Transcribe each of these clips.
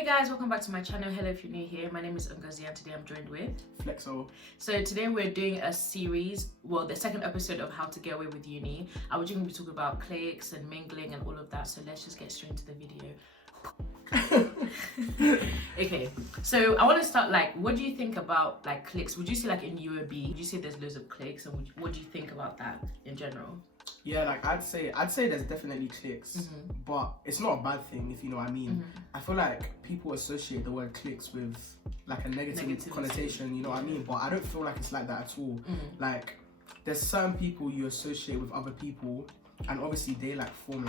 Hey guys, welcome back to my channel. Hello if you're new here. My name is Ngozi and today I'm joined with Flexo. So today we're doing a series, well the second episode of How to Get Away with Uni. I was going to be talking about cliques and mingling and all of that, so let's just get straight into the video. Okay, so I want to start what do you think about cliques? Would you say in UOB, would you say there's loads of cliques, and what do you think about that in general? Yeah, I'd say there's definitely cliques, but it's not a bad thing if you know what I mean. I feel like people associate the word cliques with a negative connotation, you know what I mean? But I don't feel like it's like that at all. There's certain people you associate with other people, and obviously they form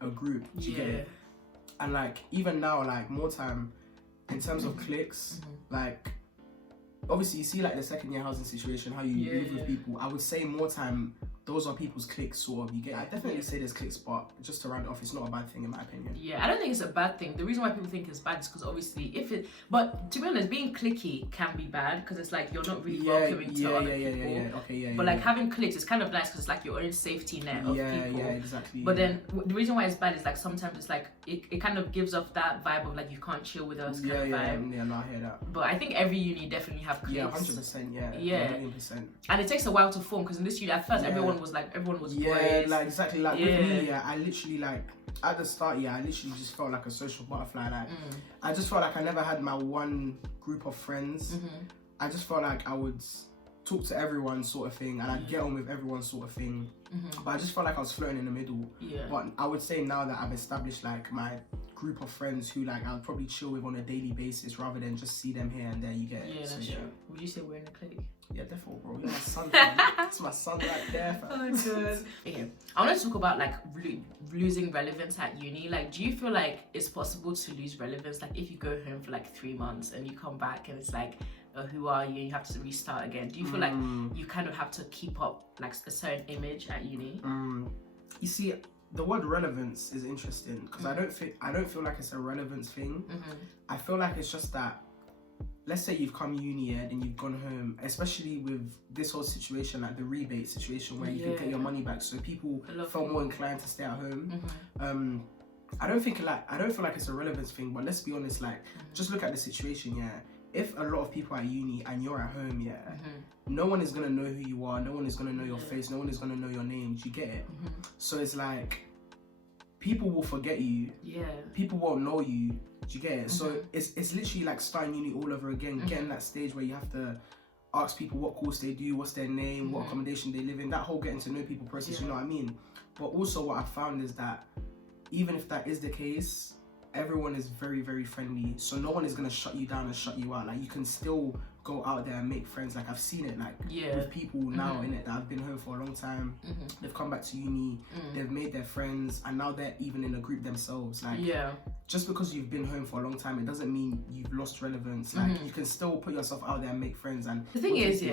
a group. Do you get it? And even now, more time in terms of cliques, obviously you see the second year housing situation, how you live with people. I would say more time those are people's cliques, sort of. You get. I definitely say there's cliques, but just to round it off, it's not a bad thing in my opinion. Yeah, I don't think it's a bad thing. The reason why people think it's bad is because obviously but to be honest, being cliquey can be bad because it's you're not really welcoming to other people. But having cliques is kind of nice because it's your own safety net of people. Yeah, exactly. But then the reason why it's bad is sometimes it's it kind of gives off that vibe of you can't chill with us kind of vibe. Yeah, no, I hear that. But I think every uni definitely have cliques. Yeah, 100%. Yeah, 100%. And it takes a while to form because in this uni at first everyone was boys. Exactly. With me, I literally at the start, I literally just felt like a social butterfly. I just felt like I never had my one group of friends. I just felt like I would talk to everyone sort of thing, and I'd get on with everyone sort of thing. But I just felt like I was floating in the middle. But I would say now that I've established my group of friends who I'll probably chill with on a daily basis rather than just see them here and there. You get it? Yeah, that's true. Would you say we're in a clique? Yeah, definitely, bro. You're my son, fam. That's my son right there, fam. Oh, good. Okay, I want to talk about losing relevance at uni. Do you feel it's possible to lose relevance? If you go home for 3 months and you come back and it's who are you? And you have to restart again. Do you feel you kind of have to keep up a certain image at uni? You see, the word relevance is interesting because I don't feel like it's a relevance thing. I feel like it's just that. Let's say you've come uni and you've gone home, especially with this whole situation, the rebate situation where you can get your money back. So people felt more inclined to stay at home. I don't feel like it's a relevance thing, but let's be honest, just look at the situation, If a lot of people are at uni and you're at home, no one is gonna know who you are, no one is gonna know your face, no one is gonna know your name. Do you get it? So it's people will forget you. People won't know you. Do you get it? So it's literally starting uni all over again, getting that stage where you have to ask people what course they do, what's their name, what accommodation they live in, that whole getting to know people process, you know what I mean? But also what I found is that even if that is the case, everyone is very, very friendly. So no one is going to shut you down and shut you out. You can still go out there and make friends. I've seen it with people now in it that have been home for a long time. They've come back to uni, they've made their friends, and now they're even in a group themselves. Just because you've been home for a long time, it doesn't mean you've lost relevance. You can still put yourself out there and make friends. And the thing is,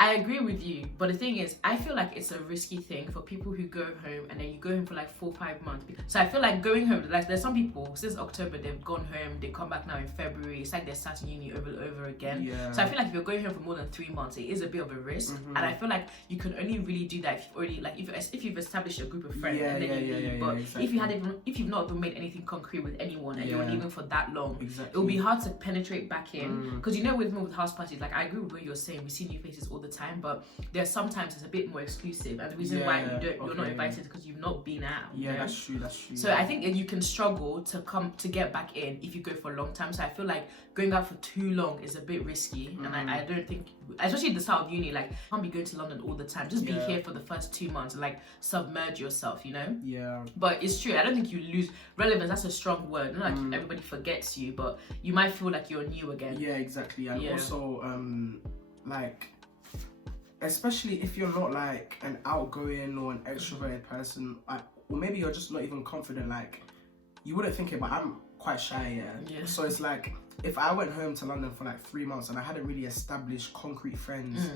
I agree with you, but the thing is, I feel it's a risky thing for people who go home and then you go home for 4 or 5 months. So I feel going home, there's some people since October they've gone home, they come back now in February. It's they're starting uni over again. So I feel if you're going home for more than 3 months, it is a bit of a risk. And I feel you can only really do that if you've already if you've established a group of friends and then you leave. But exactly. if you've not even made anything concrete with anyone and you're leaving for that long, it will be hard to penetrate back in. Because with house parties, I agree with what you're saying, we see new faces all the time, but there's sometimes it's a bit more exclusive, and the reason why you're not invited is because you've not been out. That's true. So I think you can struggle to get back in if you go for a long time. So I feel going out for too long is a bit risky, and I don't think, especially at the start of uni, you can't be going to London all the time. Just be here for the first 2 months and submerge yourself, But it's true, I don't think you lose relevance. That's a strong word. Not everybody forgets you, but you might feel you're new again. Yeah, exactly. And also especially if you're not an outgoing or an extroverted person, or maybe you're just not even confident, you wouldn't think it, but I'm quite shy. So it's if I went home to London for 3 months and I hadn't really established concrete friends,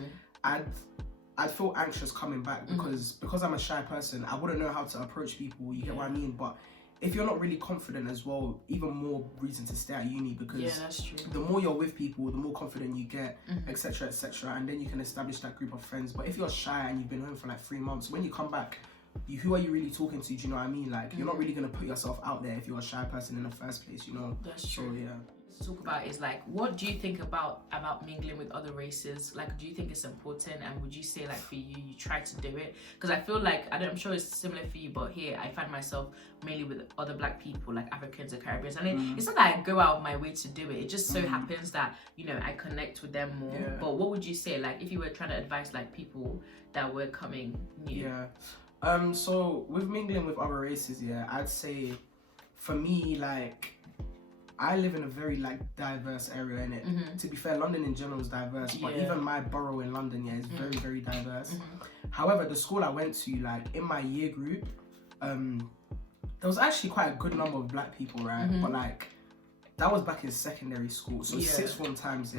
I'd feel anxious coming back because I'm a shy person. I wouldn't know how to approach people. You get what I mean? But if you're not really confident as well, even more reason to stay at uni, because that's true. The more you're with people, the more confident you get, etc., etc., and then you can establish that group of friends. But if you're shy and you've been home for 3 months, when you come back, who are you really talking to? Do you know what I mean? Like, you're not really gonna put yourself out there if you're a shy person in the first place, you know? That's true. So, yeah. To talk about is like, what do you think about mingling with other races? Like, do you think it's important, and would you say like for you try to do it? Because I feel like I'm sure it's similar for you, but here I find myself mainly with other black people, like Africans and Caribbeans, and it's not that I go out of my way to do it. It just so happens that, you know, I connect with them more. But what would you say, like, if you were trying to advise like people that were coming new? So with mingling with other races, I'd say for me, like, I live in a very like diverse area, innit? To be fair, London in general is diverse, but even my borough in London, is very, very diverse. However, the school I went to, like, in my year group, there was actually quite a good number of black people, right? But like, that was back in secondary school, so sixth form times,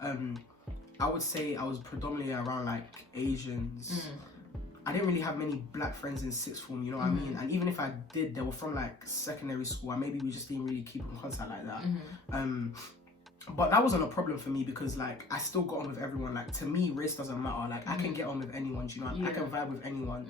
I would say I was predominantly around like Asians. I didn't really have many black friends in sixth form, you know what I mean? And even if I did, they were from like secondary school, and maybe we just didn't really keep in contact like that. But that wasn't a problem for me, because like I still got on with everyone. Like, to me, race doesn't matter. Like, I can get on with anyone, you know? I can vibe with anyone.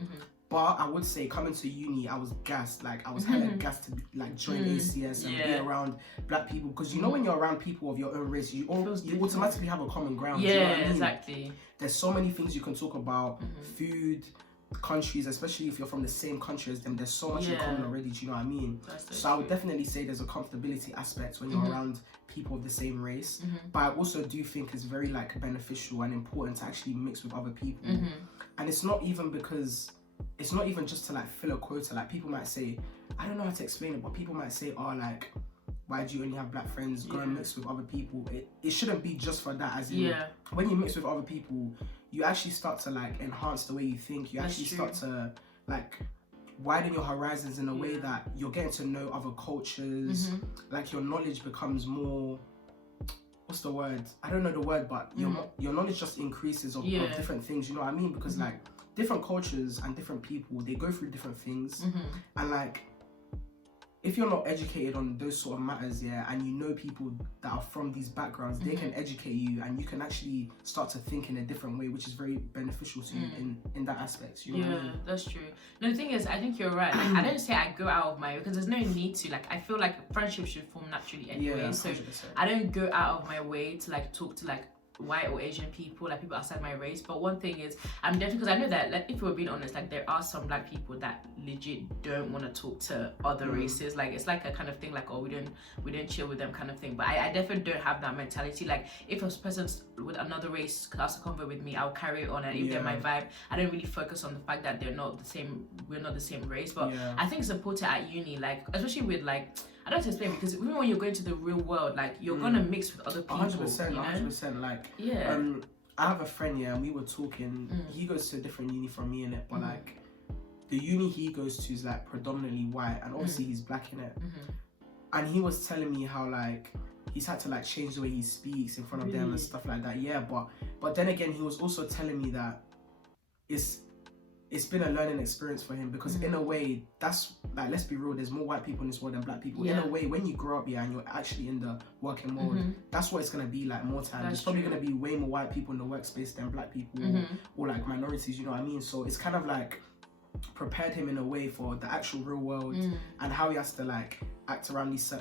But I would say, coming to uni, I was gassed. Like, I was hella gassed to like join ACS and be around black people, because you know, when you're around people of your own race, you automatically have a common ground. You know what I mean? Exactly. There's so many things you can talk about, food, countries, especially if you're from the same country as them. There's so much in common already. Do you know what I mean? So I would definitely say there's a comfortability aspect when you're around people of the same race. But I also do think it's very like beneficial and important to actually mix with other people. And it's not even just to like fill a quota. Like, people might say, I don't know how to explain it, but people might say, oh, like, why do you only have black friends? Go and mix with other people. It shouldn't be just for that. As in, when you mix with other people, you actually start to like enhance the way you think. You actually start to like widen your horizons in a way that you're getting to know other cultures. Like, your knowledge becomes more, what's the word? I don't know the word, but your knowledge just increases of different things. You know what I mean? Because like, different cultures and different people, they go through different things. And like, if you're not educated on those sort of matters, and you know people that are from these backgrounds, they can educate you, and you can actually start to think in a different way, which is very beneficial to you in that aspect. You know what I mean? That's true. No, the thing is, I think you're right. Like, I don't say I go out of my way, because there's no need to. Like, I feel like friendships should form naturally anyway. So 100%. I don't go out of my way to like talk to like white or Asian people, like people outside my race. But one thing is, I'm definitely, because I know that, like, if we're being honest, like, there are some black people that legit don't want to talk to other races. Like, it's like a kind of thing like, oh, we don't chill with them kind of thing. But I definitely don't have that mentality. Like, if a person's with another race class to convert with me, I'll carry it on, and if they're my vibe, I don't really focus on the fact that we're not the same race. But I think it's important at uni, like, especially with like, I don't have to explain, because even when you're going to the real world, like, you're gonna mix with other people. 100%, you know? 100%. Like, I have a friend, and we were talking. He goes to a different uni from me in it, but like, the uni he goes to is like predominantly white, and obviously he's black in it. And he was telling me how like he's had to like change the way he speaks in front of them and stuff like that. But then again, he was also telling me that it's been a learning experience for him, because in a way, that's like, let's be real, there's more white people in this world than black people. In a way, when you grow up and you're actually in the working world, that's what it's going to be like more time. There's probably going to be way more white people in the workspace than black people, or like minorities, you know what I mean? So it's kind of like prepared him in a way for the actual real world, and how he has to like act around these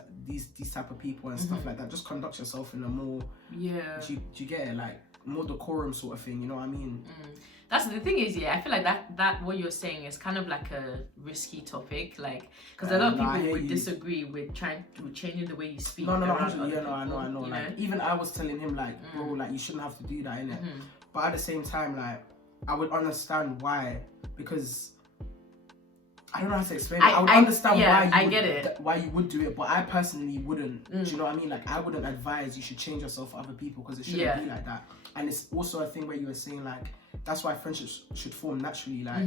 type of people and stuff like that. Just conduct yourself in a more, do you get it? Like, more decorum sort of thing, you know what I mean? That's the thing is, I feel like that what you're saying is kind of like a risky topic, like, because a lot of people would disagree with changing the way you speak. No, I know. Like, even I was telling him like, bro, like, you shouldn't have to do that, innit? But at the same time, like, I would understand why, because I don't know how to explain it. I would understand why you would do it, but I personally wouldn't. Do you know what I mean? Like, I wouldn't advise you should change yourself for other people, because it shouldn't be like that. And it's also a thing where you were saying like, that's why friendships should form naturally. Like,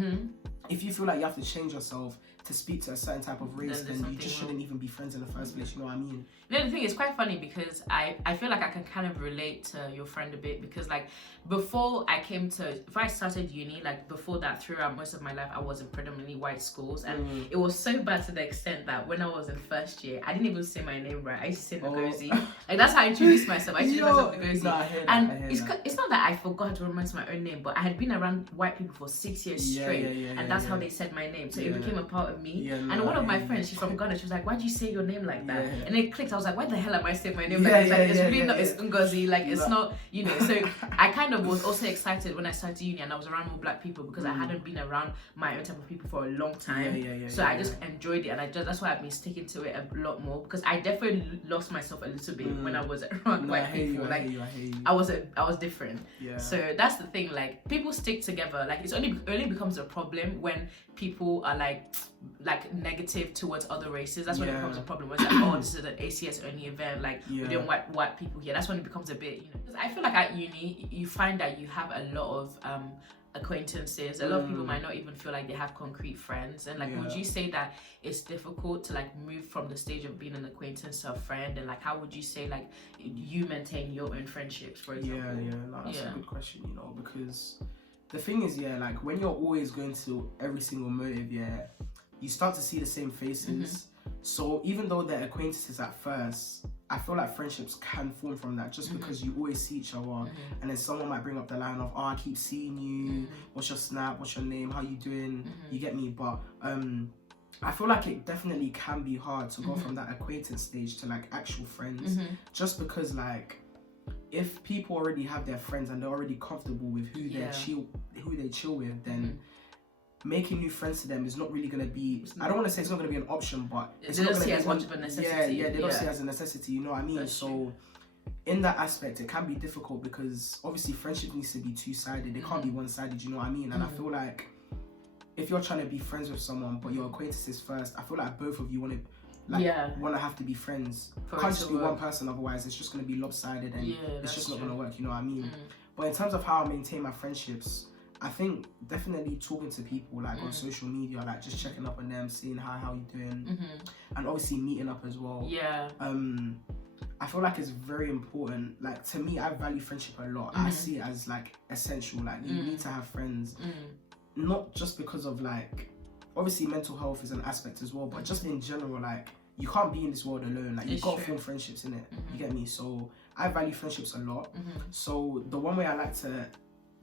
if you feel like you have to change yourself, to speak to a certain type of race, then you just shouldn't even be friends in the first place. You know what I mean? You know, the thing is quite funny because I feel like I can kind of relate to your friend a bit, because like before I started uni, like before that, throughout most of my life I was in predominantly white schools, and it was so bad to the extent that when I was in first year I didn't even say my name right. I used to say Ngozi. Like that's how I introduced myself. I introduced myself Ngozi. And it's not that I forgot how to pronounce my own name, but I had been around white people for 6 years straight, and that's how they said my name, so it became a part of me. And one of my friends, she's from Ghana, she was like, why'd you say your name like that? And it clicked. I was like, why the hell am I saying my name like that? It's really not, it's Ngozi, like it's not, you know. So I kind of was also excited when I started uni and I was around more black people, because I hadn't been around my own type of people for a long time. So I just enjoyed it, and that's why I've been sticking to it a lot more, because I definitely lost myself a little bit when I was around white people. I was different. So that's the thing, like people stick together. Like it's only becomes a problem when people are like negative towards other races. That's when it becomes a problem. When it's like, oh, this is an ACS only event, like we don't want white people here. That's when it becomes a bit, you know. Because I feel like at uni you find that you have a lot of acquaintances. A lot of people might not even feel like they have concrete friends, and like would you say that it's difficult to like move from the stage of being an acquaintance to a friend? And like how would you say like you maintain your own friendships, for example? That's a good question, you know, because the thing is, like when you're always going to every single motive, you start to see the same faces. So even though they're acquaintances at first, I feel like friendships can form from that, just because you always see each other, and then someone might bring up the line of, oh, I keep seeing you, what's your snap, what's your name, how you doing, you get me? But I feel like it definitely can be hard to go from that acquaintance stage to like actual friends, just because like if people already have their friends and they're already comfortable with who they chill with, then making new friends to them is not really going to be, I don't want to say it's not going to be an option, but it's not going to be as much of a necessity. They don't see it as a necessity, you know what I mean? So in that aspect, it can be difficult, because obviously friendship needs to be two-sided. It can't be one-sided, you know what I mean? And I feel like if you're trying to be friends with someone but your acquaintances first, I feel like both of you want to have to be friends. Can't just be one person, otherwise it's just going to be lopsided, and it's just not going to work, you know what I mean? But in terms of how I maintain my friendships, I think definitely talking to people like on social media, like just checking up on them, seeing how you doing, and obviously meeting up as well. I feel like it's very important. Like to me, I value friendship a lot. I see it as like essential. Like you need to have friends, not just because of like, obviously mental health is an aspect as well, but just in general, like you can't be in this world alone. Like you've got to form friendships in it. You get me? So I value friendships a lot. So the one way I like to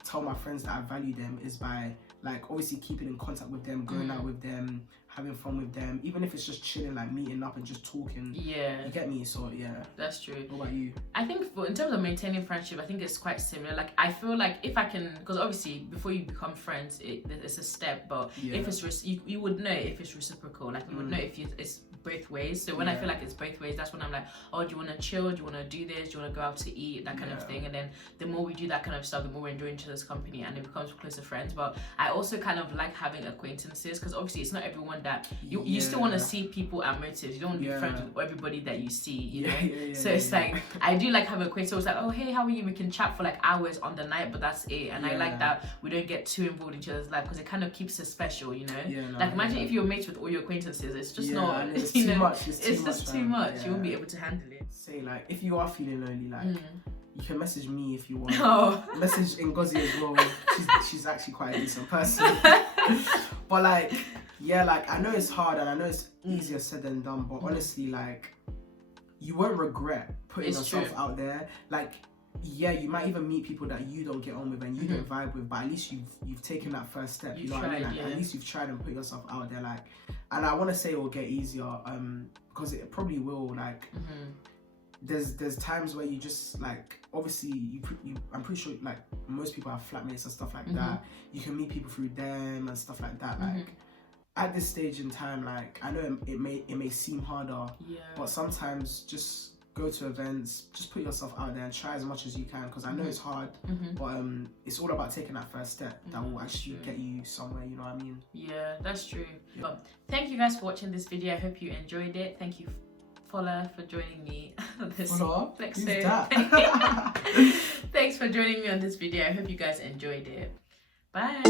tell my friends that I value them is by like obviously keeping in contact with them, going out with them, having fun with them, even if it's just chilling, like meeting up and just talking. You get me? So that's true. What about you? I think in terms of maintaining friendship, I think it's quite similar. Like I feel like if I can, because obviously before you become friends, it's a step, but if it's you would know if it's reciprocal. Like you would know if it's both ways. So when I feel like it's both ways, that's when I'm like, oh, do you want to chill? Do you want to do this? Do you want to go out to eat? That kind of thing. And then the more we do that kind of stuff, the more we enjoy each other's company, and it becomes closer friends. But I also kind of like having acquaintances, because obviously it's not everyone that you still want to see people at motives. You don't want to be friends with everybody that you see, you know? So it's like, I do like having acquaintances. It's like, oh, hey, how are you? We can chat for like hours on the night, but that's it. And I like that we don't get too involved in each other's life, because it kind of keeps it special, you know? Like imagine if you're mates with all your acquaintances, it's just not, you know, it's just too much. You won't be able to handle it. Say like, if you are feeling lonely, like you can message me if you want. Message Ngozi as well. She's actually quite a decent person. But like, like I know it's hard and I know it's easier said than done, but honestly, like you won't regret putting yourself out there. Like you might even meet people that you don't get on with and you don't vibe with, but at least you've taken that first step. You know what I mean? Like, at least you've tried and put yourself out there. Like, and I want to say it will get easier, because it probably will. Like, there's times where you just like, obviously I'm pretty sure like most people have flatmates and stuff like that. You can meet people through them and stuff like that. Like at this stage in time, like I know it may seem harder, but sometimes just go to events, just put yourself out there and try as much as you can, because I know it's hard, but it's all about taking that first step that will actually get you somewhere, you know what I mean? Yeah, that's true. Thank you guys for watching this video. I hope you enjoyed it. Thank you, Fola, for joining me on this episode. Thanks for joining me on this video. I hope you guys enjoyed it. Bye.